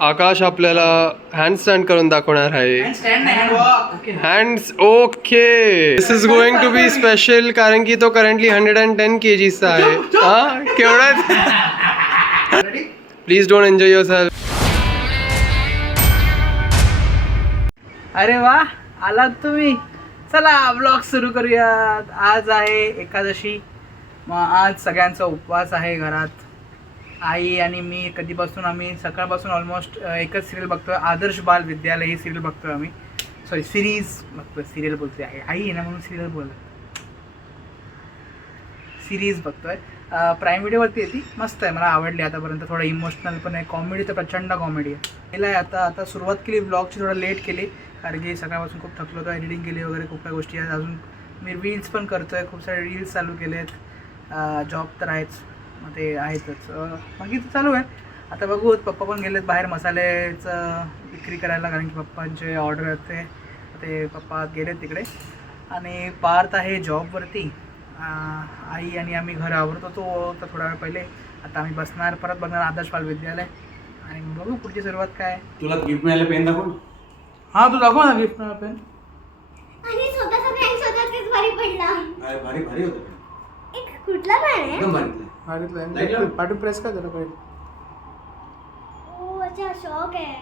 आकाश आपल्याला हँडस्टँड करून दाखवणार आहे. Hands okay. This is going to be special कारण की तो करंटली 110 kgचा आहे. हा केवढा? Please don't enjoy yourself. अरे वा, आलात तुम्ही. चला ब्लॉग सुरू करूयात. आज आहे एकादशी. मग आज सगळ्यांचा उपवास आहे घरात. आई आणि मी कधीपासून आम्ही सकाळपासून ऑलमोस्ट एकच सिरियल बघतोय. आदर्श बाल विद्यालय ही सिरियल बघतोय आम्ही. सॉरी सिरीज बघतोय. सिरियल बोलतोय. आई आहे ना म्हणून सिरियल बोलत. सिरीज बघतोय. प्राईम व्हिडिओवरती येते. मस्त आहे, मला आवडली आतापर्यंत. थोडं इमोशनल पण आहे. कॉमेडी तर प्रचंड कॉमेडी आहे. पहिला आहे आता सुरुवात केली ब्लॉगची. थोडं लेट केली कारण की सकाळपासून खूप थकलो होतो. एडिटिंग केली वगैरे खूप काही गोष्टी आहेत. अजून मी रील्स पण करतो आहे. खूप सारे रील्स चालू केले आहेत. जॉब तर आहेच, मग ते आहेतच. बाकी तर चालू आहे. आता बघू. पप्पा पण गेलेत बाहेर मसाल्याचं विक्री करायला कारण की पप्पांचे ऑर्डर आहेत ते पप्पा गेलेत तिकडे. आणि पार्थ आहे जॉबवरती. आई आणि आम्ही घर आवरत होतो तर थोडा वेळ पहिले. आता आम्ही बसणार, परत बघणार आदर्श बाल विद्यालय आणि बघू पुढची सुरुवात काय. तुला गिफ्ट मिळालं पेन दाखव. हां तू दाखव ना गिफ्ट मिळालं पेन. आणि स्वतःचा पेन स्वतःच भारी पडला. अरे भारी भारी होतं. एक कुठला पेन आहे? एकदम भारी. मागितलं पाठी प्रेस काय त्याला पाहिजे. ओ अच्छा, शॉक आहे.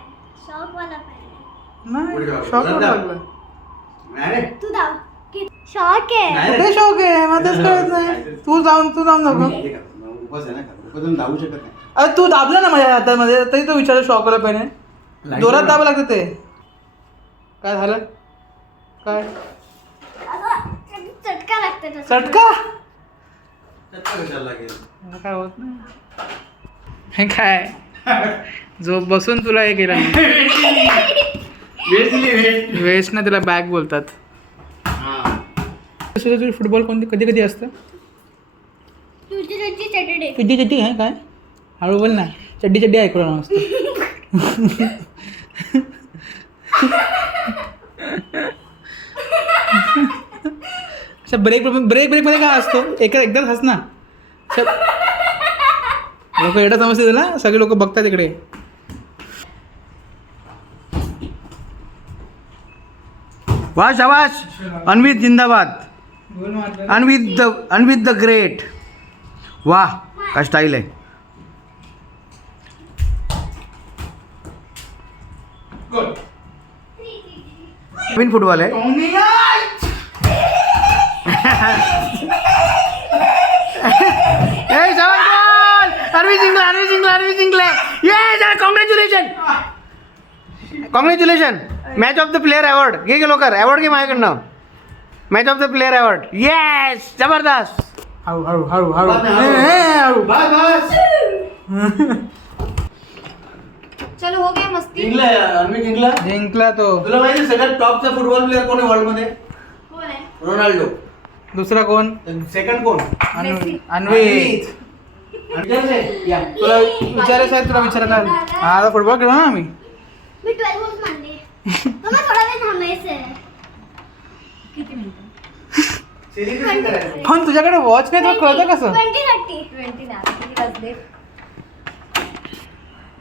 शॉक वाला पेन आहे. नाही पुढे जाऊ. शॉक पुढे जाऊ. लागलं. नाही रे. तू दाव. शॉक आहे. नाही रे. कुठे शॉक आहे? मला तेच कळत नाही. तू जाऊन नको. हे का? उपवास आहे ना का? उपवास दाबू शकत नाही. अरे तू दाबला ना माझ्या हातामध्ये तरी तू विचार शॉक वाला पेन आहे. जोरात दाबा लागतं ते. काय झालं काय? असं चटका लागतो त्याचा. चटका चटका कशाला लागेल? मला काय होत नाही. हे काय जो बसून तुला हे केलं वेस्ट ना त्याला बॅग बोलतात. तुझं फुटबॉल कोणती कधी कधी असतं? तुझी सॅटर्डे. किती चड्डी आहे काय? हळू बोल ना. चड्डी ऐकू ना मस्त. अच्छा ब्रेक मध्ये काय असतो? एकदाच हस ना. लोक एवढं समजते तुला. सगळे लोक बघतात इकडे. वाह शाबाश. अन्वित जिंदाबाद. अन्वित द ग्रेट. वाह काय स्टाईल आहे. नवीन फुटबॉल आहे. अन्वित जिंकले. Congratulation. Match of the player award घे लवकर. अवॉर्ड घे माझ्याकडनं. Match of the player award. Yes जबरदस्त. हळू चलो हो गया मस्ती. जिंकला तो. तुला माहिती सगळ्यात टॉपचा फुटबॉल प्लेअर कोण आहे वर्ल्ड मध्ये? कोण आहे? रोनाल्डो. दुसरा कोण? सेकंड कोण? अन्वित. तुला विचारायचं आहे. तुला विचारायला हा आता फुटबॉल खेळू ना आम्ही. मी 12 गोल्स मारले. तुम्हाला थोडा वेळ थांबायचं आहे. किती मिनिटं? पण तुझ्याकडे वॉच नाही तुला कळतं कसं? 20 ना किती वाजले?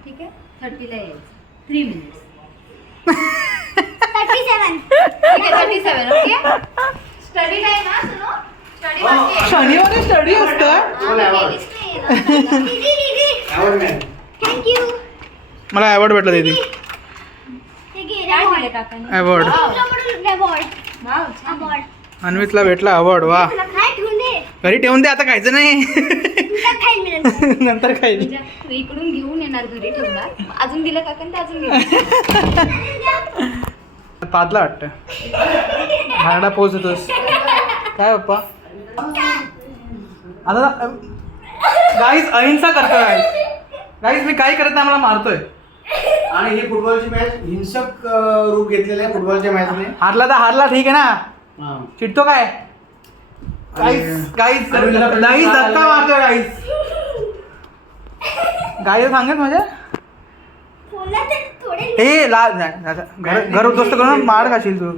ठीक आहे 30 ला यायचं. 3 मिनिट्स. 37. ठीक आहे 37. ओके स्टडी टाइम ना सुनो. स्टडी बाकी आहे. शनिवारी स्टडी असतं. दीदी थँक्यू. मला अवॉर्ड भेटला दीदी. हे घे काय दिलं काकांनी? Award award. वाव छान. अवॉर्ड. अन्वितला भेटला अवॉर्ड. वा तुला काय ठेवून दे. घरी ठेवून दे. आता खायचं नाही. तुला खाईल मी नंतर. नंतर खाईल. म्हणजे तू इकडून घेऊन येणार घरी ठेवणार. अजून दिलं काकांनी तर अजून घेऊन. पादला वाटतं. हारडा पोच होतोस काय पप्पा? आता गाईज अहिंसा करतोय. गाईज मी काही करत नाही. मला मारतोय. आणि ही फुटबॉलची मॅच हिंसक रूप घेतलेलं आहे फुटबॉलच्या मॅचने. हारला तर हारला ठीक आहे ना. चिडतो काय? गाईज धक्का मारतोय. गाईज सांगत माझ्या बोला तर थोडे. हे घर उद्ध्वस्त करून मार खाशील तू.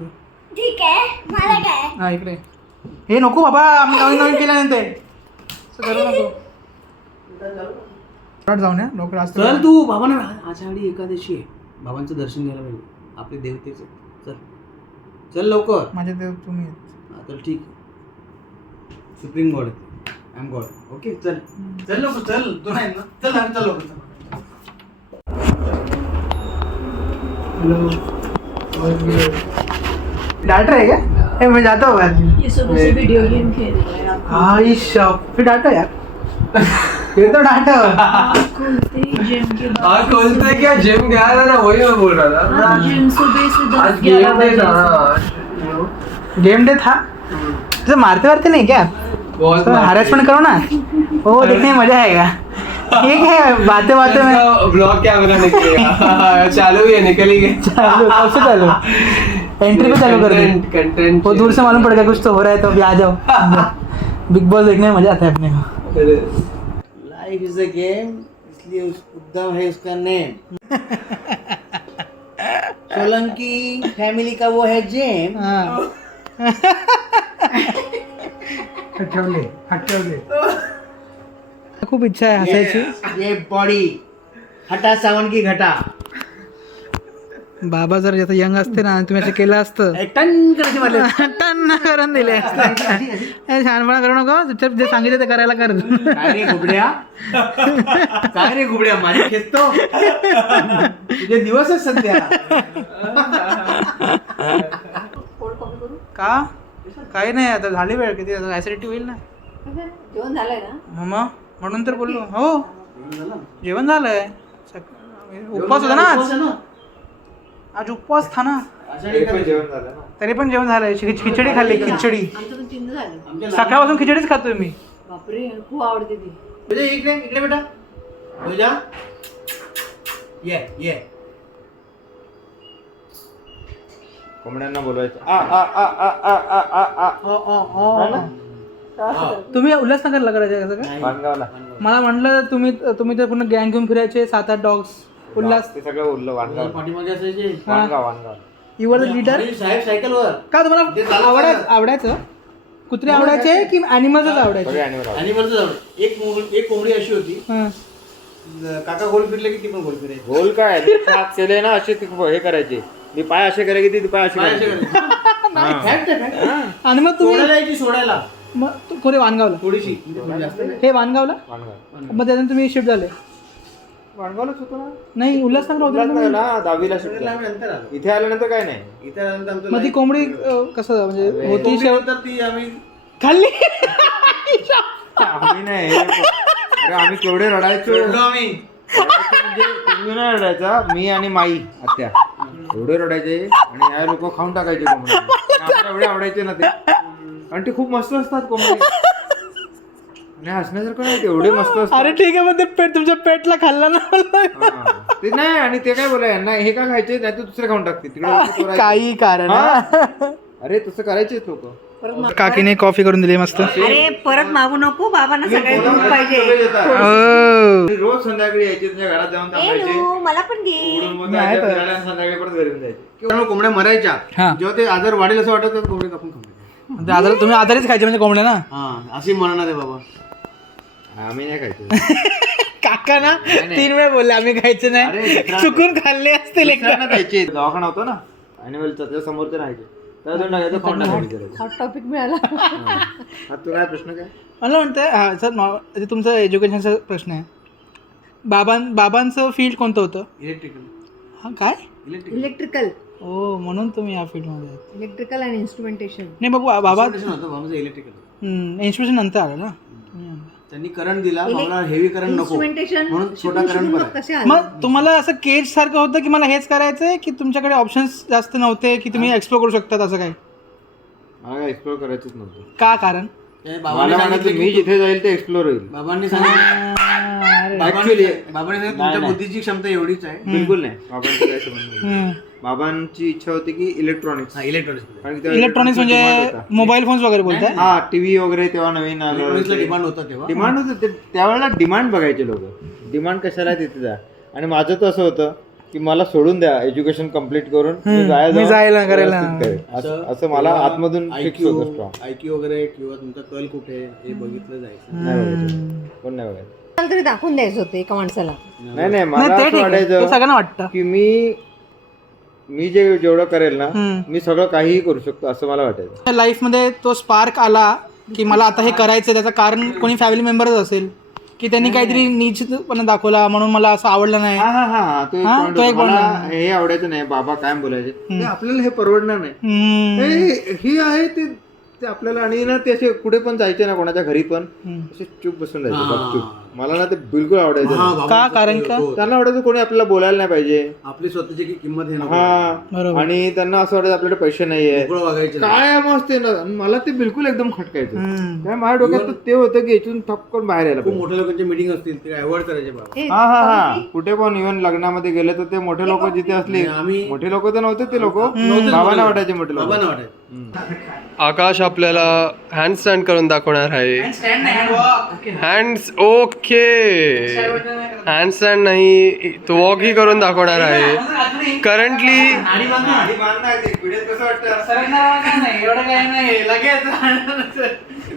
ठीक आहे मला काय. हा इकडे. हे नको बाबा. आम्ही नवीन केल्यानंतर असं करू नको. जाऊन या लवकर आज चल तू बाबांना आषाढी एकादशी आहे, बाबांचं दर्शन घ्यायला पाहिजे, आपले देवतेच आहेत. चल चल लवकर. माझे देव तुम्ही आहेत. चल ठीक, supreme god I am god. Okay चल चल लवकर, चल तू नाही ना, चल चल लवकर. डाटा है क्या? मैं जाता हूँ ये सुबह से वीडियो गेम खेल रहे हैं आप हाँ ये शॉप फिर डाटा यार ये तो डाटा खोलते ही जिम के बाद आज खोलते क्या जिम गया था ना, वही मैं बोल रहा था. आज जिम सुबह से आज 10-11 गेम डे बजे था ना. गेम डे था तो मारते वारते नहीं क्या बहुत हरेसमेंट करो ना वो देखने में मजा आएगा. ये क्या है बातें बातें में ब्लॉग कैमरा निकलेगा. चालू ही है, निकल ही गया. चालू कब से चालू एंट्री पे चालू कर दी. कंटेंट वो दूर से मालूम पड़ गया कुछ तो हो रहा है तो अभी आ जाओ. बिग बॉस देखने में मजा आता है अपने को. लाइफ इज अ गेम, इसलिए उद्धव है उसका नेम. सोलंकी फैमिली का वो है जेम. हटवले खूप इच्छा आहे हसायची. ये बॉडी हटा सावन की घटा. बाबा जर आता यंग असते ना तुम्ही असं केलं असतं टन करायचे मारले. टन करून दिले असते. शहाणपणा करू नको, चुपचाप जे सांगितलं ते करायला कर. काय रे घुबड्या, काय रे घुबड्या माझी खेचतो. तुझे दिवस आहेत सध्या. का काही नाही आता झाली वेळ किती आता ऍसिडिटी होईल ना जेवण झालंय ना? मग म्हणून तर बोललो. हो जेवण झालंय. उपवास होता ना आज. आज उपवास था ना, तरी पण जेवण झालंय. खिचडी खाल्ली, खिचडी. आमचं पण 3 झालं. सकाळपासून खिचडीच खातोय मी. बापरे खूप आवडते ती. तुझे इकडे इकडे बेटा तुझ्या ये कोंबड्यांना बोलवायचं आ आ आ आ आ आ आ आ. तुम्ही उल्हासनगरला करायचे कसं काय? वाणगावला. मला म्हटलं तुम्ही तर पूर्ण गँग घेऊन फिरायचे 7-8 डॉग्स. उल्हास ते सगळं उरलं वाणगाव. पाठीमागे असायचे. Vangaon. You were the leader. साहेब सायकलवर. का तुम्हाला आवडायचं कुत्रे आवडायचे की ॲनिमल्सच आवडायचे? सगळे animal आवडतात. अॅनिमलचं झाड. एक कोंबडी अशी होती, हां. काका गोल फिरले की ती पण गोल फिरायची. गोल काय ते हात केले ना असे ते हे करायचे. मी पाय असे करायचे ती पाय असे काय असे करायचे. करायचे? फॅक्ट आहे, fact आहे. आणि मग तुम्ही सोडायला यायची, सोडायला मग कोणी वाणगावला? थोडीशी जास्त नाही. हे वाणगावला. वाणगाव. मग त्यानंतर तुम्ही शिफ्ट झाले? वाणगावलाच होतो ना. नाही उल्हासनगर होते ना उल्हासनगर तुम्ही? ना 10वीला शिकलो. त्याला आम्ही नंतर आलो. इथे आल्यानंतर काय नाही. इथे आल्यानंतर आमचं मग ती life- कोंबडी कसं म्हणजे होती कोंबडी नंतर ती आम्ही खाल्ली? आम्ही नाही अरे आम्ही केवढे रडायचो. सोडलो आम्ही. रडायचो म्हणजे तुम्ही नाही रडायचा, मी आणि माई आत्या एवढे रडायचे आणि ह्या लोक खाऊन टाकायचे कोंबड्या. आम्हाला एवढे आवडायचे ना ते. आणि ते खूप मस्त असतात कोंबडे आणि हसण्यासारखं नाही, ते एवढे मस्त असतात. अरे ठीक आहे, मग ते पेट तुमच्या पेटला खाल्ला ना. हा. ते नाही आणि ते काय बोलाय यांना हे का खायचे नाही तर दुसरे खाऊन टाकते तिकडे. काही कारण. अरे तसं करायचेच लोक. काकीने कॉफी करून दिली मस्त. अरे परत मागू नको, बाबांना सगळे दूध पाहिजे. रोज संध्याकाळी यायचे तुझ्या घरात जाऊन थांबायचे. मला पण घे. उघडून मग जायचे, फिरायला आणि संध्याकाळी परत घरी जायचे. किंवा कोंबड्या मरायच्या. हा. जेव्हा ते आजार वाढेल असं वाटत होतं, कोंबडी कापून खाऊ. तुम्ही आधारीच खायचे म्हणजे कोंबड्या ना. हा अशी म्हणणार आहे बाबा. आम्ही नाही खायचो. काका ना 3 वेळा बोलले आम्ही खायचे नाही, चुकून खाल्ले असतील. मित्रांना खायचे. दवाखाना होता ना ॲनिमलचा, त्याच्या समोर ते राहायचे. तर दोन टाकायचं खाऊन टाकायचं. हॉट टॉपिक मिळाला. हा तुला काय प्रश्न काय? मला म्हणतंय हा सर, ते तुमचा एज्युकेशनचा प्रश्न आहे. बाबांचं फील्ड कोणतं होतं? इलेक्ट्रिकल. हा काय? इलेक्ट्रिकल हो, म्हणून तुम्ही या फील्डमध्ये आहेत. Electrical and instrumentation. नाही बघू बाबा होतं बाबाचं इलेक्ट्रिकल. इन्स्पिरेशन नंतर आलं ना. त्यांनी करंट दिला, बाबाला हेवी करंट नको इन्स्ट्रुमेंटेशन म्हणून छोटा करंट पण कसे आले? मग तुम्हाला असं केज सारखं होतं की मला हेच करायचंय, की तुमच्याकडे ऑप्शन्स जास्त नव्हते की तुम्ही एक्सप्लोर करू शकतात असं काय? मला काय एक्सप्लोर करायचंच नव्हतं. का कारण? मला म्हणायचं मी जिथे जाईल ते एक्सप्लोर होईल. बाबांनी सांगितलं तुमच्या बुद्धीची क्षमता एवढीच आहे. बिलकुल नाही. बाबांचं काय संबंध नाही. बाबांची इच्छा होती की इलेक्ट्रॉनिक्स. इलेक्ट्रॉनिक्स म्हणजे मोबाईल फोन्स वगैरे बोलताय? हा टीव्ही वगैरे तेव्हा नवीन आलं. डिमांड होता तेव्हा. डिमांड होतं त्यावेळेला. डिमांड बघायचे लोक. डिमांड कशाला आहे तिथे जा. आणि माझं तर असं होतं की मला सोडून द्या एज्युकेशन कम्प्लीट करून मी जायला करायला. असं मला आतमधून फिक्स होतं. स्ट्रॉंग IQ वगैरे किंवा तुमचा कल कुठे हे बघितलं जायचं. नाही बघायचं. कोण नाही बघायचं. मला तरी दाखवून द्यायचं होतं एका माणसाला. नाही नाही, मला ते असं ठीक आहे. ते वाटायचं सगळ्यांना वाटतं. की मी जे जेवढं करेल ना मी सगळं काहीही करू शकतो असं मला वाटायचं. लाईफमध्ये तो स्पार्क आला की मला आता हे करायचं, त्याचं कारण कोणी फॅमिली मेंबरच असेल की त्यांनी काहीतरी नीचपणा दाखवला म्हणून मला असं आवडलं नाही. तो एक point होता. मला हे आवडायचं नाही. बाबा काय बोलायचे ते आपल्याला हे परवडणार नाही. हे आहे ते आपल्याला, आणि ना ते असे कुठे पण जायचे ना कोणाच्या घरी पण असे चूप बसून राहायचे गपचूप. मला ना ते बिलकुल आवडायचं नाही. का? कारण का? त्यांना आवडायचं कोणी आपल्याला बोलायला नाही पाहिजे, आपली स्वतःची किंमत आहे ना. बरोबर. आणि त्यांना असं वाटायचं आपल्याकडे पैसे नाहीये वागायचे काय मस्त आहे ना. मला ते बिलकुल एकदम खटकायचं. काय माझ्या डोक्यात ते होतं की याच्यातून ठपकन बाहेर यायला खूप पाहिजे. मोठ्या लोकांची मीटिंग असतील ते अवॉइड करायचे बाबा. हा कुठे पण इव्हन लग्नामध्ये गेले तर ते मोठे लोक जिथे असले, आम्ही- मोठे लोक तर नव्हते ते लोक, बाबांना वाटायचे मोठे लोक. बाबांना वाटायचं. आकाश आपल्याला हँडस्टँड करून दाखवणार आहे. हँड्स ओके, हँडस्टँड नाही, तो वॉक ही करून दाखवणार आहे. Currently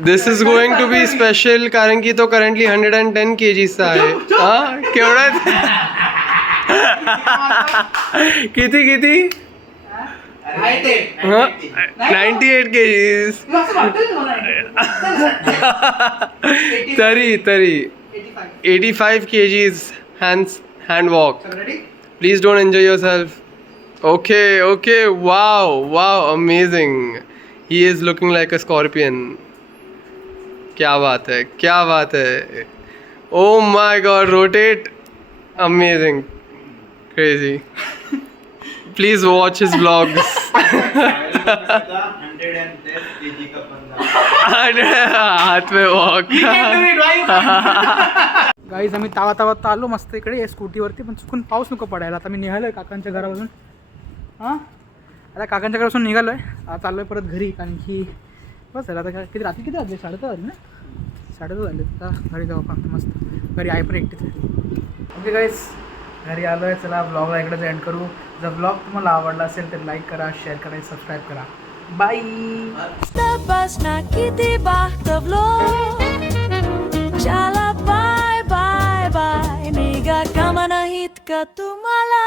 this is going to be special कारण की तो करंटली 110 kgचा आहे. हा केवढा किती 98 kgs. तरी 85 kgs hand walk. Please don't injure yourself. Okay, wow, amazing. He is looking like a scorpion. क्या बात है. Oh my god, rotate. Amazing. Crazy. Please watch his vlogs. 110 kg का बंदा. हाथ में वॉक. गाईज आम्ही तावा आलो मस्त इकडे स्कूटीवरती, पण चुकून पाऊस नको पडायला. आता मी निघालोय काकांच्या घरापासून. आता काकांच्या घरापासून निघालोय. आता चाललोय परत घरी, कारण की बस झालं आता. किती रात्री किती वाजले? 7:30 वाजले ना. 7:30 झाले. आता घरी जाऊ का मस्त. घरी आहे पण एकटीच आहे. ओके गाईज, घरी आलो आहे. चला ब्लॉगला इकडेच एंड करू. जर ब्लॉग तुम्हाला आवडला असेल तर लाईक करा, शेअर करा, सबस्क्राईब करा. Bye. Tapos nakitibak vlog. Chala bye. Niga ka manahit ka tumala.